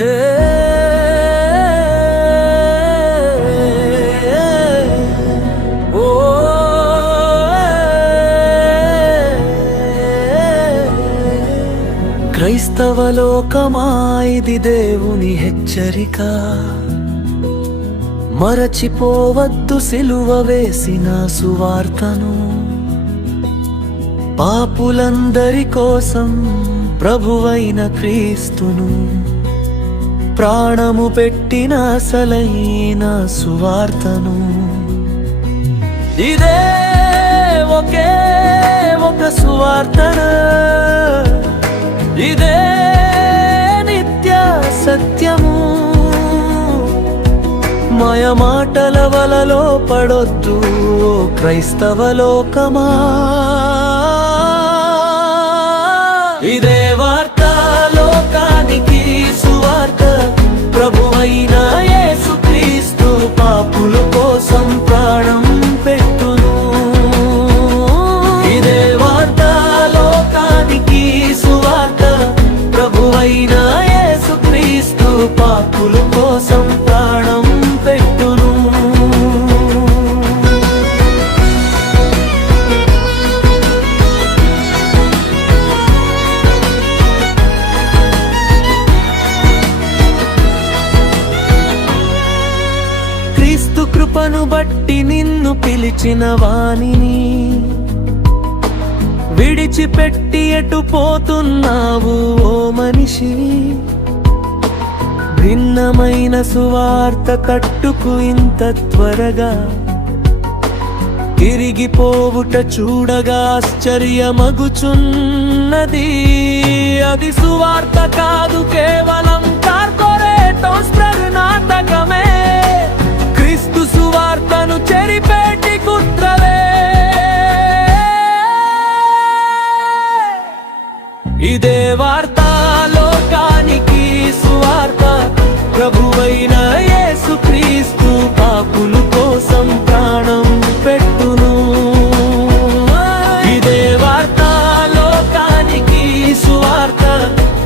హే ఓ క్రైస్తవ లోకమా ఇది దేవుని హెచ్చరిక. మరచిపోవద్దు సిలువ వేసిన సువార్తను. పాపులందరి కోసం ప్రభువైన క్రీస్తును ప్రాణము పెట్టిన అసలైన సువార్తను. ఇదే ఒకే ఒక సువార్తన, ఇదే నిత్య సత్యము. మాయ మాటల వలలో పడొద్దు ఓ క్రైస్తవ లోకమా. ఇదే వార్త లోకానికి సువార్త, ప్రభువైన యేసుక్రీస్తు పాపుల కోసం ప్రాణం పెట్టును. ఇదే వార్త లోకానికి సువార్త, ప్రభువైన యేసుక్రీస్తు పాపుల కోసం ప్రాణం పెట్టును. క్రీస్తు కృపను బట్టి నిన్ను పిలిచిన వానిని విడిచిపెట్టి ఎటు పోతున్నావు ఓ మనిషి? భిన్నమైన సువార్త కట్టుకు ఇంత త్వరగా తిరిగిపోవుట చూడగా ఆశ్చర్యమగుచున్నది. అది సువార్త కాదు, కేవలం కార్పొరేట్ నాటకమే. క్రీస్తు సువార్తను చెరిపేటి కుట్రలే. ఇదే వార్త లోకానికి సువార్త, ప్రభువైన యేసుక్రీస్తు పాపుల కోసం ప్రాణం పెట్టును. ఇదే వార్త లోకానికి సువార్త,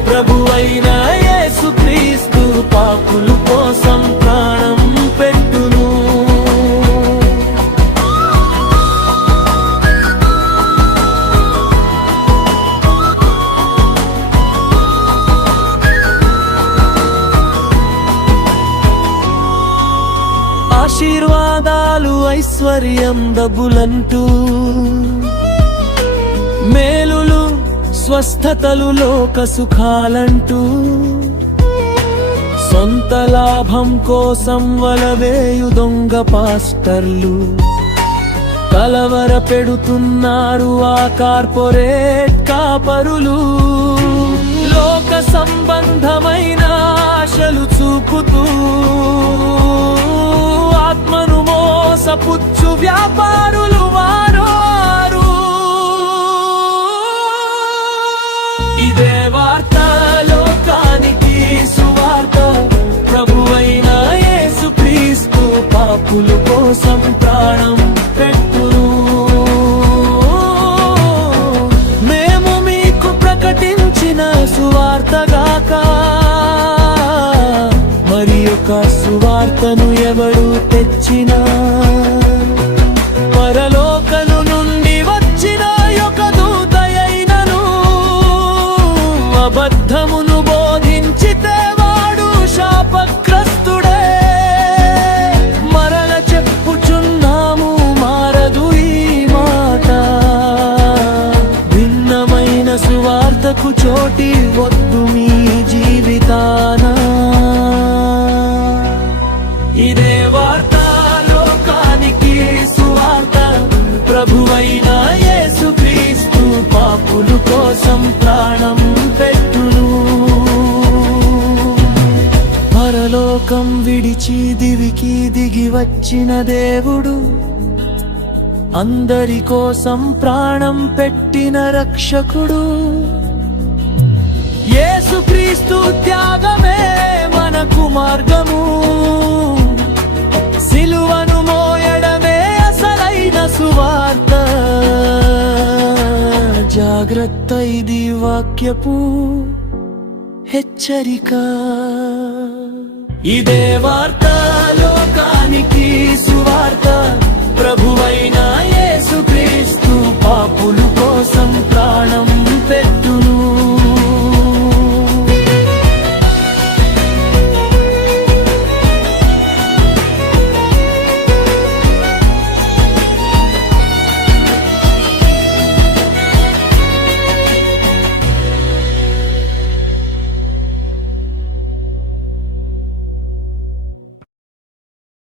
ప్రభువైన యేసుక్రీస్తు పాపుల కోసం ప్రాణం పెట్టును. ఆశీర్వాదాలు, ఐశ్వర్యం, డబ్బులంటూ మేలులు, స్వస్థతలు, లోక సుఖాలంటూ సొంత లాభం కోసం వలవేయు దొంగ పాస్టర్లు కలవర పెడుతున్నారు ఆ కార్పొరేట్ కాపరులు. లోక సంబంధమైన ఆశలు చూపుతూ ఆత్మను మోసపుచ్చు వ్యాపారులు వారు. ఇదే వార్త లోకానికి సువార్త, ప్రభువైన యేసుక్రీస్తు పాపుల కోసం ప్రాణం పెట్టును. మేము మీకు ప్రకటించిన సువార్తగాక మరి ఒక సువార్తను ఎవడు తెచ్చినా, పరలోకము నుండి వచ్చిన ఒక దూతయైనను అబద్ధమును బోధించితే వాడు శాపగ్రస్తుడే. మరల చెప్పుచున్నాము, మారదు ఈ మాట. భిన్నమైన సువార్తకు చోటి వద్దు మీ జీవితాన. ఇదే వార్త లోకానికి సువార్త, ప్రభువైన యేసుక్రీస్తు పాపుల కోసం ప్రాణం పెట్టును. పరలోకం విడిచి దివికి దిగి వచ్చిన దేవుడు, అందరి కోసం ప్రాణం పెట్టిన రక్షకుడు. యేసుక్రీస్తు త్యాగమే మనకు మార్గము. సిలువను మోయడమే అసలైన సువార్త. జాగ్రత్త, ఇది వాక్యపు హెచ్చరిక. ఇదే వార్త